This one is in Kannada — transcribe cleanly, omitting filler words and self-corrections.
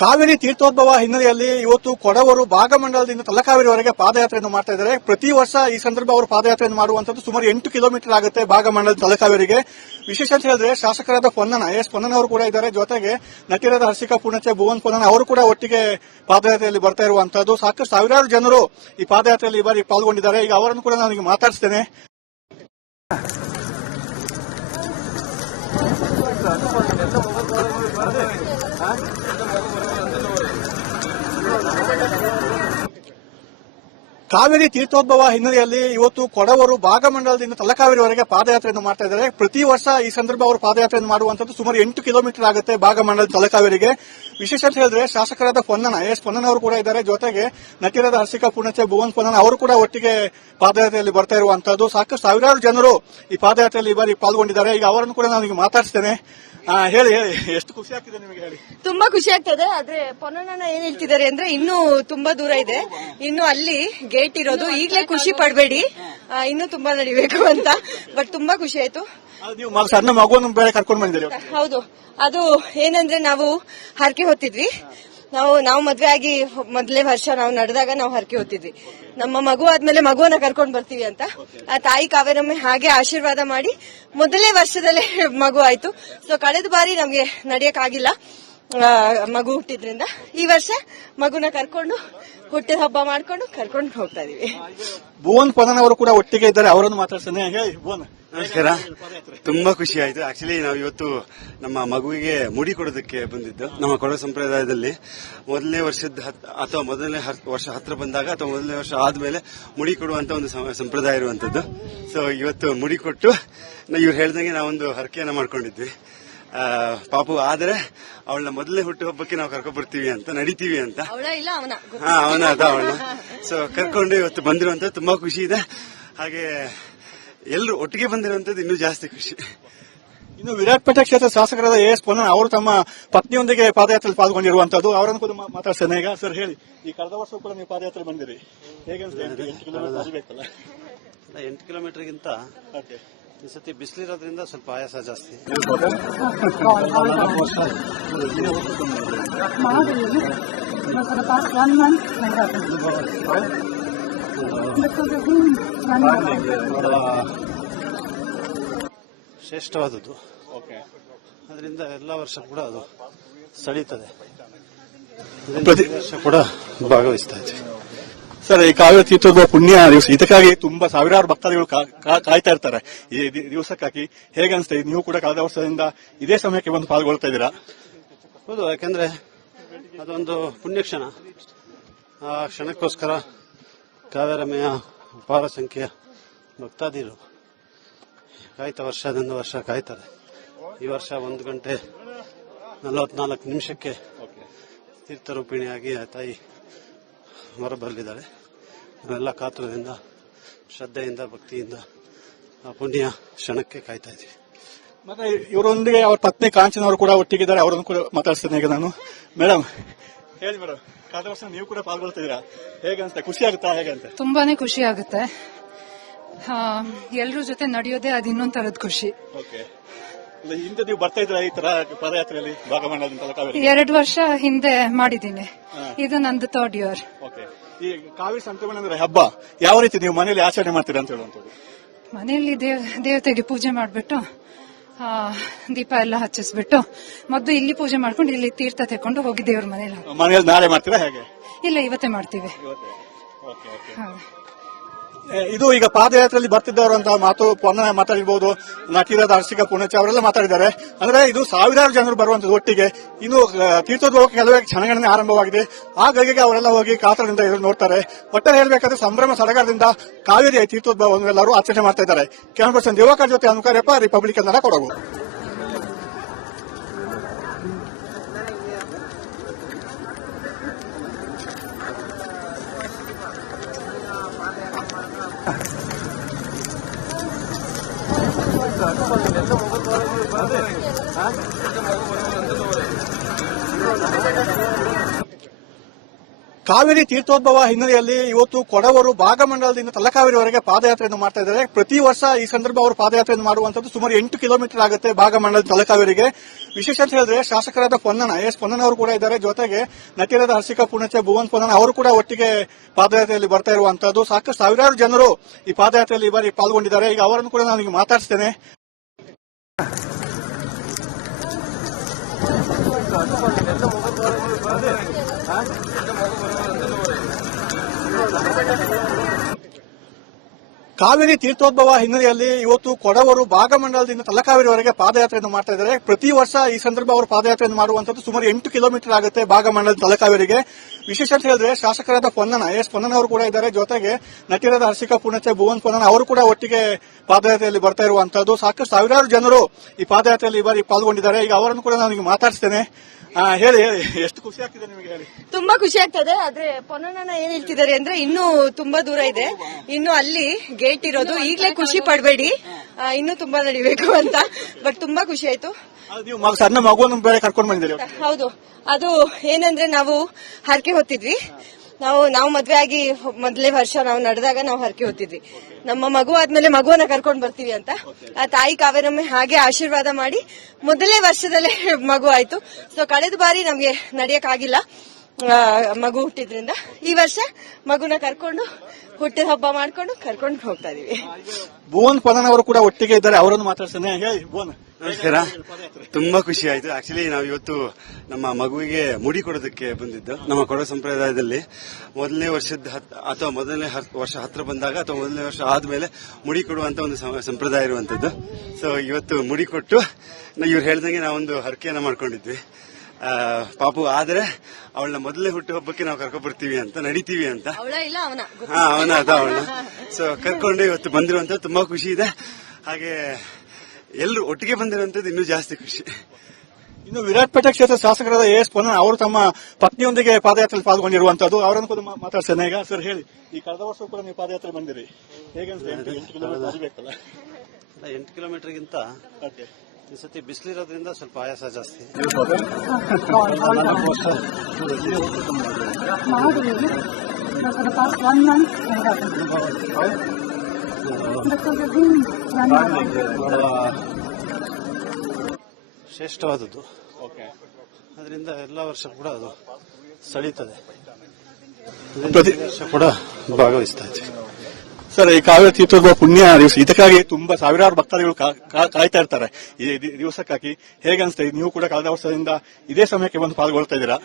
ಕಾವೇರಿ ತೀರ್ಥೋದ್ಭವ ಹಿನ್ನೆಲೆಯಲ್ಲಿ ಇವತ್ತು ಕೊಡವರು ಭಾಗಮಂಡಲದಿಂದ ತಲಕಾವೇರಿವರೆಗೆ ಪಾದಯಾತ್ರೆಯನ್ನು ಮಾಡ್ತಾ ಇದ್ದಾರೆ. ಪ್ರತಿ ವರ್ಷ ಈ ಸಂದರ್ಭ ಅವರು ಪಾದಯಾತ್ರೆಯನ್ನು ಮಾಡುವಂತದ್ದು ಸುಮಾರು 8 ಕಿಲೋಮೀಟರ್ ಆಗುತ್ತೆ ಭಾಗಮಂಡಲ ತಲಕಾವೇರಿಗೆ. ವಿಶೇಷ ಅಂತ ಹೇಳಿದ್ರೆ ಶಾಸಕರಾದ ಪೊನ್ನಣ್ಣ ಅವರು ಕೂಡ ಇದ್ದಾರೆ, ಜೊತೆಗೆ ನಟಿಯರಾದ ಹರ್ಷಿಕಾ ಪೂರ್ಣಚ್ಚೆ, ಭುವನ್ ಪೊನ್ನಣ್ಣ ಅವರು ಕೂಡ ಒಟ್ಟಿಗೆ ಪಾದಯಾತ್ರೆಯಲ್ಲಿ ಬರ್ತಾ ಇರುವಂತದ್ದು. ಸಾಕಷ್ಟು ಸಾವಿರಾರು ಜನರು ಈ ಪಾದಯಾತ್ರೆಯಲ್ಲಿ ಈ ಬಾರಿ ಪಾಲ್ಗೊಂಡಿದ್ದಾರೆ. ಈಗ ಅವರನ್ನು ಕೂಡ ನಾನು ಮಾತಾಡಿಸ್ತೇನೆ. ಕಾವೇರಿ ತೀರ್ಥೋದ್ಭವ ಹಿನ್ನೆಲೆಯಲ್ಲಿ ಇವತ್ತು ಕೊಡವರು ಭಾಗಮಂಡಲದಿಂದ ತಲಕಾವೇರಿವರೆಗೆ ಪಾದಯಾತ್ರೆಯನ್ನು ಮಾಡ್ತಾ ಇದ್ದಾರೆ. ಪ್ರತಿ ವರ್ಷ ಈ ಸಂದರ್ಭ ಅವರು ಪಾದಯಾತ್ರೆಯನ್ನು ಮಾಡುವಂತದ್ದು ಸುಮಾರು 8 ಕಿಲೋಮೀಟರ್ ಆಗುತ್ತೆ ಭಾಗಮಂಡಲ ತಲಕಾವೇರಿಗೆ. ವಿಶೇಷ ಅಂತ ಹೇಳಿದ್ರೆ ಶಾಸಕರಾದ ಪೊನ್ನಣ್ಣ ಅವರು ಕೂಡ ಇದ್ದಾರೆ, ಜೊತೆಗೆ ನಟಿಯರಾದ ಹರ್ಷಿಕಾ ಪೂರ್ಣಚ್ಚೆ, ಭುವನ್ ಪೊನ್ನಣ್ಣ ಅವರು ಕೂಡ ಒಟ್ಟಿಗೆ ಪಾದಯಾತ್ರೆಯಲ್ಲಿ ಬರ್ತಾ ಇರುವಂತದ್ದು. ಸಾಕಷ್ಟು ಸಾವಿರಾರು ಜನರು ಈ ಪಾದಯಾತ್ರೆಯಲ್ಲಿ ಈ ಬಾರಿ ಪಾಲ್ಗೊಂಡಿದ್ದಾರೆ. ಈಗ ಅವರನ್ನು ಕೂಡ ನಾನು ಮಾತಾಡಿಸ್ತೇನೆ. ಹೇಳಿ ಎಷ್ಟು ಖುಷಿ ಆಗ್ತಿದೆ ನಿಮಗೆ? ಹೇಳಿ. ತುಂಬಾ ಖುಷಿ ಆಗ್ತದೆ. ಆದ್ರೆ ಪೊನ್ನಣ್ಣ ಏನ್ ಹೇಳ್ತಿದ್ದಾರೆ ಅಂದ್ರೆ ಇನ್ನೂ ತುಂಬಾ ದೂರ ಇದೆ, ಇನ್ನು ಅಲ್ಲಿ ಗೇಟ್ ಇರೋದು, ಈಗಲೇ ಖುಷಿ ಪಡಬೇಡಿ, ಇನ್ನೂ ತುಂಬಾ ನಡಿಬೇಕು ಅಂತ. ಬಟ್ ತುಂಬಾ ಖುಷಿ ಆಯ್ತು. ನೀವು ಸಣ್ಣ ಮಗುವನ್ನು ಬೇರೆ ಕರ್ಕೊಂಡು ಬಂದಿರಿ? ಹೌದು, ಅದು ಏನಂದ್ರೆ ನಾವು ಹರಕೆ ಹೊತ್ತಿದ್ವಿ. ನಾವು ಮದ್ವೆ ಆಗಿ ಮೊದಲೇ ವರ್ಷ ನಾವು ನಡೆದಾಗ ನಾವು ಹರಕೆ ಹೊತ್ತಿದ್ವಿ, ನಮ್ಮ ಮಗು ಆದ್ಮೇಲೆ ಮಗುವನ್ನ ಕರ್ಕೊಂಡ್ ಬರ್ತೀವಿ ಅಂತ. ಆ ತಾಯಿ ಕಾವೇರಮ್ಮ ಹಾಗೆ ಆಶೀರ್ವಾದ ಮಾಡಿ ಮೊದಲನೇ ವರ್ಷದಲ್ಲೇ ಮಗು ಆಯ್ತು. ಸೊ ಕಳೆದ ಬಾರಿ ನಮ್ಗೆ ನಡೆಯಕ್ ಆಗಿಲ್ಲ ಮಗು ಹುಟ್ಟಿದ್ರಿಂದ. ಈ ವರ್ಷ ಮಗುನ ಕರ್ಕೊಂಡು ಹುಟ್ಟಿದ ಹಬ್ಬ ಮಾಡ್ಕೊಂಡು ಕರ್ಕೊಂಡು ಹೋಗ್ತಾ ಇದೀವಿ. ಭುವನ್ ಪೊನ್ನಣ್ಣ ಅವರು ಕೂಡ ಒಟ್ಟಿಗೆ ಇದ್ದಾರೆ, ಅವರನ್ನು ಮಾತಾಡ್ತಾನೆ. ಹೇಳಿ ಭುವನ್. ನಮಸ್ಕಾರ. ತುಂಬಾ ಖುಷಿ ಆಯ್ತು. ಆಕ್ಚುಲಿ ನಾವು ಇವತ್ತು ನಮ್ಮ ಮಗುವಿಗೆ ಮುಡಿ ಕೊಡೋದಕ್ಕೆ ಬಂದಿದ್ದು. ನಮ್ಮ ಕೊಡೋ ಸಂಪ್ರದಾಯದಲ್ಲಿ ಮೊದಲನೇ ವರ್ಷದ ಅಥವಾ ಮೊದಲನೇ ವರ್ಷ ಹತ್ರ ಬಂದಾಗ ಅಥವಾ ಮೊದಲನೇ ವರ್ಷ ಆದ್ಮೇಲೆ ಮುಡಿ ಕೊಡುವಂತ ಒಂದು ಸಂಪ್ರದಾಯ ಇರುವಂತದ್ದು. ಸೊ ಇವತ್ತು ಮುಡಿ ಕೊಟ್ಟು ಇವ್ರು ಹೇಳ್ದಂಗೆ ನಾವೊಂದು ಹರಕೆಯನ್ನ ಮಾಡ್ಕೊಂಡಿದ್ವಿ. ಪಾಪು ಆದ್ರೆ ಅವಳನ್ನ ಮೊದಲನೇ ಹುಟ್ಟುಹಬ್ಬಕ್ಕೆ ನಾವು ಕರ್ಕೊಂಡ್ ಬರ್ತೀವಿ ಅಂತ, ನಡಿತೀವಿ ಅಂತ. ಅವನ ಸೊ ಕರ್ಕೊಂಡು ಇವತ್ತು ಬಂದಿರುವಂತ ತುಂಬಾ ಖುಷಿ ಇದೆ. ಹಾಗೆ ಎಲ್ಲರೂ ಒಟ್ಟಿಗೆ ಬಂದಿರುವಂತದ್ದು ಇನ್ನೂ ಜಾಸ್ತಿ ಖುಷಿ. ಇನ್ನು ವಿರಾಟ್ಪೇಟೆ ಕ್ಷೇತ್ರ ಶಾಸಕರಾದ ಎಸ್ ಪೊನ್ನಣ್ಣ ಅವರು ತಮ್ಮ ಪತ್ನಿಯೊಂದಿಗೆ ಪಾದಯಾತ್ರೆಯಲ್ಲಿ ಪಾಲ್ಗೊಂಡಿರುವಂತದ್ದು, ಅವರನ್ನು ಕೂಡ ಮಾತಾಡ್ತೇನೆ. ಈಗ ಸರ್ ಹೇಳಿ, ಈ ಕಳೆದ ವರ್ಷ ಕೂಡ ನೀವು ಪಾದಯಾತ್ರೆ ಬಂದಿರಿ, ಹೇಗೆ 8 ಕಿಲೋಮೀಟರ್ ಬೇಕಲ್ಲ? 8 ಕಿಲೋಮೀಟರ್ಗಿಂತ ಈ ಸತಿ ಬಿಸಿಲಿರೋದ್ರಿಂದ ಸ್ವಲ್ಪ ಆಯಾಸ ಜಾಸ್ತಿ. ಶ್ರೇಷ್ಠವಾದದ್ದು, ಅದರಿಂದ ಎಲ್ಲ ವರ್ಷ ಕೂಡ ಅದು ಸೆಳೀತದೆ. ಪ್ರತಿ ವರ್ಷ ಕೂಡ ಭಾಗವಹಿಸ್ತಾ ಇದ್ವಿ. ಸರ್, ಈ ಕಾವೇರಿ ತೀರ್ಥೋದ್ಭವ ಪುಣ್ಯ ದಿವಸ, ಇದಕ್ಕಾಗಿ ತುಂಬಾ ಸಾವಿರಾರು ಭಕ್ತಾದಿಗಳು ಕಾಯ್ತಾ ಇರ್ತಾರೆ ಈ ದಿವಸಕ್ಕಾಗಿ. ಹೇಗೆ ಅನಿಸ್ತದೆ? ನೀವು ಕೂಡ ಕಳೆದ ವರ್ಷದಿಂದ ಇದೇ ಸಮಯಕ್ಕೆ ಬಂದು ಪಾಲ್ಗೊಳ್ತಾ ಇದ್ದೀರಾ? ಹೌದು, ಯಾಕಂದ್ರೆ ಅದೊಂದು ಪುಣ್ಯ ಕ್ಷಣ. ಆ ಕ್ಷಣಕ್ಕೋಸ್ಕರ ಕಾವೇರಮ್ಮೆಯ ಅಪಾರ ಸಂಖ್ಯೆಯ ಭಕ್ತಾದಿಗಳು ಕಾಯ್ತಾ ವರ್ಷದಿಂದ ವರ್ಷ ಕಾಯ್ತಾರೆ. ಈ ವರ್ಷ 1 ಗಂಟೆ 44 ನಿಮಿಷಕ್ಕೆ ತೀರ್ಥರೂಪಿಣಿಯಾಗಿ ಆ ತಾಯಿ ಹೊರಬರಲಿದ್ದಾಳೆ. ನಾವೆಲ್ಲ ಕಾತುರದಿಂದ, ಶ್ರದ್ಧೆಯಿಂದ, ಭಕ್ತಿಯಿಂದ ಆ ಪುಣ್ಯ ಕ್ಷಣಕ್ಕೆ ಕಾಯ್ತಾ ಇದ್ದೀವಿ. ಮತ್ತೆ ಇವರೊಂದಿಗೆ ಅವ್ರ ಪತ್ನಿ ಕಾಂಚನ ಅವರು ಕೂಡ ಒಟ್ಟಿಗಿದ್ದಾರೆ, ಅವರನ್ನು ಕೂಡ ಮಾತಾಡ್ತೇನೆ ಈಗ ನಾನು. ಮೇಡಮ್ ಹೇಳಿ ಮೇಡಮ್, ಕಳೆದ ವರ್ಷ ನೀವು ಕೂಡ ಪಾಲ್ಗೊಳ್ತಿದ್ದೀರಾ, ಹೇಗೆ ಅನ್ಸುತ್ತೆ? ಖುಷಿ ಆಗುತ್ತಾ? ಹೇಗೆ ಅಂತ? ತುಂಬಾನೇ ಖುಷಿ ಆಗುತ್ತೆ. ಎಲ್ರ ಜೊತೆ ನಡೆಯೋದೇ ಅದು ಇನ್ನೊಂದ್ ತರದ ಖುಷಿ. ಹಿಂದೆ ನೀವು ಬರ್ತಾ ಇದ್ರ ಈ ತರ ಪಾದಯಾತ್ರೆಯಲ್ಲಿ ಭಾಗಮಂಡಲದಿಂದ ತಲಕಾವೇರಿ? 2 ವರ್ಷ ಹಿಂದೆ ಮಾಡಿದ್ದೀನಿ, ಇದು ನಂದು 3rd ಇಯರ್. ಈ ಕಾವೇರಿ ಸಂಕ್ರಮಣ ಅಂದ್ರೆ ಹಬ್ಬ ಯಾವ ರೀತಿ ನೀವು ಮನೆಯಲ್ಲಿ ಆಚರಣೆ ಮಾಡ್ತೀರಾ ಅಂತ ಹೇಳುವಂಥದ್ದು? ಮನೆಯಲ್ಲಿ ದೇವತೆಗೆ ಪೂಜೆ ಮಾಡ್ಬಿಟ್ಟು ದೀಪ ಎಲ್ಲ ಹಚ್ಚಿಸ್ಬಿಟ್ಟು ಮೊದಲು ಇಲ್ಲಿ ಪೂಜೆ ಮಾಡ್ಕೊಂಡು ಇಲ್ಲಿ ತೀರ್ಥ ತೆಕೊಂಡು ಹೋಗಿ ದೇವ್ರ ಮನೆಯಲ್ಲಿ ನಾಳೆ ಮಾಡ್ತೀರಾ? ಹೇಗೆ? ಇಲ್ಲ, ಇವತ್ತೇ ಮಾಡ್ತೀವಿ. ಇದು ಈಗ ಪಾದಯಾತ್ರೆಯಲ್ಲಿ ಬರ್ತಿದ್ದವರು ಅಂತ ಮಾತು ಪೊನ್ನಣ್ಣ ಮಾತಾಡಿರ್ಬೋದು, ನಟಿಯರಾದ ಹರ್ಷಿಕಾ ಪೂರ್ಣಚ್ಚೆ ಅವರೆಲ್ಲ ಮಾತಾಡಿದ್ದಾರೆ. ಅಂದ್ರೆ ಇದು ಸಾವಿರಾರು ಜನರು ಬರುವಂತದ್ದು ಒಟ್ಟಿಗೆ. ಇನ್ನು ತೀರ್ಥೋದ್ಭವಕ್ಕೆ ಕೆಲವೇ ಕ್ಷಣಗಣನೆ ಆರಂಭವಾಗಿದೆ. ಆ ಗಳಿಗೆ ಅವರೆಲ್ಲ ಹೋಗಿ ಕಾತರದಿಂದ ಎದುರು ನೋಡ್ತಾರೆ. ಒಟ್ಟಾರೆ ಹೇಳ್ಬೇಕಾದ್ರೆ ಸಂಭ್ರಮ ಸಡಗರದಿಂದ ಕಾವೇರಿ ತೀರ್ಥೋದ್ಭವವನ್ನು ಎಲ್ಲರೂ ಆಚರಣೆ ಮಾಡ್ತಾ ಇದ್ದಾರೆ. ಕ್ಯಾಮರಾ ಪರ್ಸನ್ ದಿವಾಕರ್ ಜೊತೆ ಅನುಕರಪ್ಪ, ರಿಪಬ್ಲಿಕ್ ಕನ್ನಡ, ಕೊಡಗು. ಕಾವೇರಿ ತೀರ್ಥೋದ್ಭವ ಹಿನ್ನೆಲೆಯಲ್ಲಿ ಇವತ್ತು ಕೊಡವರು ಭಾಗಮಂಡಲದಿಂದ ತಲಕಾವೇರಿವರೆಗೆ ಪಾದಯಾತ್ರೆಯನ್ನು ಮಾಡ್ತಾ ಇದ್ದಾರೆ. ಪ್ರತಿ ವರ್ಷ ಈ ಸಂದರ್ಭ ಅವರು ಪಾದಯಾತ್ರೆಯನ್ನು ಮಾಡುವಂತದ್ದು ಸುಮಾರು 8 ಕಿಲೋಮೀಟರ್ ಆಗುತ್ತೆ ಭಾಗಮಂಡಲ ತಲಕಾವೇರಿಗೆ. ವಿಶೇಷ ಅಂತ ಹೇಳಿದ್ರೆ ಶಾಸಕರಾದ ಪೊನ್ನಣ್ಣ ಎಸ್ ಪೊನ್ನಣ್ಣ ಅವರು ಕೂಡ ಇದ್ದಾರೆ, ಜೊತೆಗೆ ನಟಿಯರಾದ ಹರ್ಷಿಕಾ ಪೂರ್ಣಚೆ ಭುವನ್ ಪೊನ್ನಣ್ಣ ಅವರು ಕೂಡ ಒಟ್ಟಿಗೆ ಪಾದಯಾತ್ರೆಯಲ್ಲಿ ಬರ್ತಾ ಇರುವಂತದ್ದು. ಸಾಕಷ್ಟು ಸಾವಿರಾರು ಜನರು ಈ ಪಾದಯಾತ್ರೆಯಲ್ಲಿ ಈ ಬಾರಿ ಪಾಲ್ಗೊಂಡಿದ್ದಾರೆ. ಈಗ ಅವರನ್ನು ಕೂಡ ನಾನು ಮಾತಾಡಿಸ್ತೇನೆ. ಕಾವೇರಿ ತೀರ್ಥೋದ್ಭವ ಹಿನ್ನೆಲೆಯಲ್ಲಿ ಇವತ್ತು ಕೊಡವರು ಭಾಗಮಂಡಲದಿಂದ ತಲಕಾವೇರಿವರೆಗೆ ಪಾದಯಾತ್ರೆಯನ್ನು ಮಾಡ್ತಾ ಇದ್ದಾರೆ. ಪ್ರತಿ ವರ್ಷ ಈ ಸಂದರ್ಭ ಅವರು ಪಾದಯಾತ್ರೆಯನ್ನು ಮಾಡುವಂತದ್ದು ಸುಮಾರು 8 ಕಿಲೋಮೀಟರ್ ಆಗುತ್ತೆ ಭಾಗಮಂಡಲ ತಲಕಾವೇರಿಗೆ. ವಿಶೇಷ ಅಂತ ಹೇಳಿದ್ರೆ ಶಾಸಕರಾದ ಪೊನ್ನಣ್ಣ ಎಸ್ ಪೊನ್ನಣ್ಣ ಅವರು ಕೂಡ ಇದ್ದಾರೆ, ಜೊತೆಗೆ ನಟಿಯರಾದ ಹರ್ಷಿಕಾ ಪೂರ್ಣಚೆ ಭುವನ್ ಪೊನ್ನಣ್ಣ ಅವರು ಕೂಡ ಒಟ್ಟಿಗೆ ಪಾದಯಾತ್ರೆಯಲ್ಲಿ ಬರ್ತಾ ಇರುವಂತದ್ದು. ಸಾಕಷ್ಟು ಸಾವಿರಾರು ಜನರು ಈ ಪಾದಯಾತ್ರೆಯಲ್ಲಿ ಈ ಬಾರಿ ಪಾಲ್ಗೊಂಡಿದ್ದಾರೆ. ಈಗ ಅವರನ್ನು ಕೂಡ ನಾನು ಮಾತಾಡಿಸ್ತೇನೆ. ಹೇಳಿ ಎಷ್ಟು ಖುಷಿ ಆಗ್ತಿದೆ ನಿಮಗೆ? ಹೇಳಿ. ತುಂಬಾ ಖುಷಿ ಆಗ್ತದೆ. ಆದ್ರೆ ಪೊನ್ನಣ್ಣ ಏನ್ ಹೇಳ್ತಿದ್ದಾರೆ ಅಂದ್ರೆ ಇನ್ನೂ ತುಂಬಾ ದೂರ ಇದೆ, ಇನ್ನು ಅಲ್ಲಿ ಗೇಟ್ ಇರೋದು, ಈಗಲೇ ಖುಷಿ ಪಡಬೇಡಿ, ಇನ್ನೂ ತುಂಬಾ ನಡಿಬೇಕು ಅಂತ. ಬಟ್ ತುಂಬಾ ಖುಷಿ ಆಯ್ತು. ನೀವು ಸಣ್ಣ ಮಗುವನ್ನು ಬೇರೆ ಕರ್ಕೊಂಡು ಬಂದಿದ್ದೀರಿ. ಹೌದು, ಅದು ಏನಂದ್ರೆ ನಾವು ಹರಕೆ ಹೊತ್ತಿದ್ವಿ. ನಾವು ಮದ್ವೆ ಆಗಿ ಮೊದಲೇ ವರ್ಷ ನಾವು ನಡೆದಾಗ ನಾವು ಹರಕೆ ಹೊತ್ತಿದ್ವಿ. ನಮ್ಮ ಮಗು ಆದ್ಮೇಲೆ ಮಗುವನ್ನ ಕರ್ಕೊಂಡ್ ಬರ್ತೀವಿ ಅಂತ ಆ ತಾಯಿ ಕಾವೇರಮ್ಮ ಹಾಗೆ ಆಶೀರ್ವಾದ ಮಾಡಿ ಮೊದಲನೇ ವರ್ಷದಲ್ಲೇ ಮಗು ಆಯ್ತು. ಸೊ ಕಳೆದ ಬಾರಿ ನಮ್ಗೆ ನಡೆಯಕ್ ಆಗಿಲ್ಲ ಮಗು ಹುಟ್ಟಿದ್ರಿಂದ. ಈ ವರ್ಷ ಮಗುನ ಕರ್ಕೊಂಡು ಹುಟ್ಟಿದ ಹಬ್ಬ ಮಾಡ್ಕೊಂಡು ಕರ್ಕೊಂಡು ಹೋಗ್ತಾ ಇದೀವಿ. ಭುವನ್ ಪೊನ್ನಣ್ಣ ಅವರು ಕೂಡ ಒಟ್ಟಿಗೆ ಇದ್ದಾರೆ, ಅವರನ್ನು ಮಾತಾಡ್ತೇನೆ. ಹೇಳಿ ಭುವನ್. ನಮಸ್ಕಾರ. ತುಂಬಾ ಖುಷಿ ಆಯ್ತು. ಆಕ್ಚುಲಿ ನಾವು ಇವತ್ತು ನಮ್ಮ ಮಗುವಿಗೆ ಮುಡಿ ಕೊಡೋದಕ್ಕೆ ಬಂದಿದ್ದು. ನಮ್ಮ ಕೊಡವ ಸಂಪ್ರದಾಯದಲ್ಲಿ ಮೊದಲನೇ ವರ್ಷ ಹತ್ರ ಬಂದಾಗ ಅಥವಾ ಮೊದಲನೇ ವರ್ಷ ಆದ್ಮೇಲೆ ಮುಡಿ ಕೊಡುವಂತ ಒಂದು ಸಂಪ್ರದಾಯ ಇರುವಂತದ್ದು. ಸೊ ಇವತ್ತು ಮುಡಿ ಕೊಟ್ಟು ಇವ್ರು ಹೇಳ್ದಂಗೆ ನಾವೊಂದು ಹರಕೆಯನ್ನ ಮಾಡ್ಕೊಂಡಿದ್ವಿ. ಪಾಪು ಆದ್ರೆ ಅವಳನ್ನ ಮೊದಲನೇ ಹುಟ್ಟು ಹಬ್ಬಕ್ಕೆ ನಾವು ಕರ್ಕೊಂಡ್ ಬರ್ತೀವಿ ಅಂತ, ನಡಿತೀವಿ ಅಂತ. ಅವನ ಸೊ ಕರ್ಕೊಂಡು ಇವತ್ತು ಬಂದಿರುವಂತ ತುಂಬಾ ಖುಷಿ ಇದೆ. ಹಾಗೆ ಎಲ್ಲರೂ ಒಟ್ಟಿಗೆ ಬಂದಿರುವಂತದ್ದು ಇನ್ನೂ ಜಾಸ್ತಿ ಖುಷಿ. ಇನ್ನು ವಿರಾಟ್ಪೇಟೆ ಕ್ಷೇತ್ರ ಶಾಸಕರಾದ ಎಸ್ ಪೊನ್ನಣ್ಣ ಅವರು ತಮ್ಮ ಪತ್ನಿಯೊಂದಿಗೆ ಪಾದಯಾತ್ರೆ ಪಾಲ್ಗೊಂಡಿರುವಂತದ್ದು, ಅವರನ್ನು ಕೂಡ ಮಾತಾಡ್ತೇನೆ. ಈಗ ಸರ್ ಹೇಳಿ, ಈ ಕಳೆದ ವರ್ಷ ಕೂಡ ನೀವು ಪಾದಯಾತ್ರೆ ಬಂದಿರಿ, ಹೇಗೆ 8 ಕಿಲೋಮೀಟರ್ಗಿಂತ ಈ ಸತಿ ಬಿಸಿಲಿರೋದ್ರಿಂದ ಸ್ವಲ್ಪ ಆಯಾಸ ಜಾಸ್ತಿ. ಶ್ರೇಷ್ಠವಾದದ್ದು, ಅದರಿಂದ ಎಲ್ಲ ವರ್ಷ ಕೂಡ ಅದು ಸೆಳೀತದೆ. ಪ್ರತಿ ವರ್ಷ ಕೂಡ ಭಾಗವಹಿಸ್ತಾ ಇದ್ದೀವಿ. ಸರ್, ಈ ಕಾವೇರಿ ತೀರ್ಥೋದ್ಭವ ಪುಣ್ಯ ದಿವಸ, ಇದಕ್ಕಾಗಿ ತುಂಬಾ ಸಾವಿರಾರು ಭಕ್ತಾದಿಗಳು ಕಾಯ್ತಾ ಇರ್ತಾರೆ ಈ ದಿವಸಕ್ಕಾಗಿ. ಹೇಗೆ ಅನ್ಸ್ತಾ ಇದೆ? ನೀವು ಕೂಡ ಕಳೆದ ವರ್ಷದಿಂದ ಇದೇ ಸಮಯಕ್ಕೆ ಬಂದು ಪಾಲ್ಗೊಳ್ತಾ ಇದ್ದೀರಾ?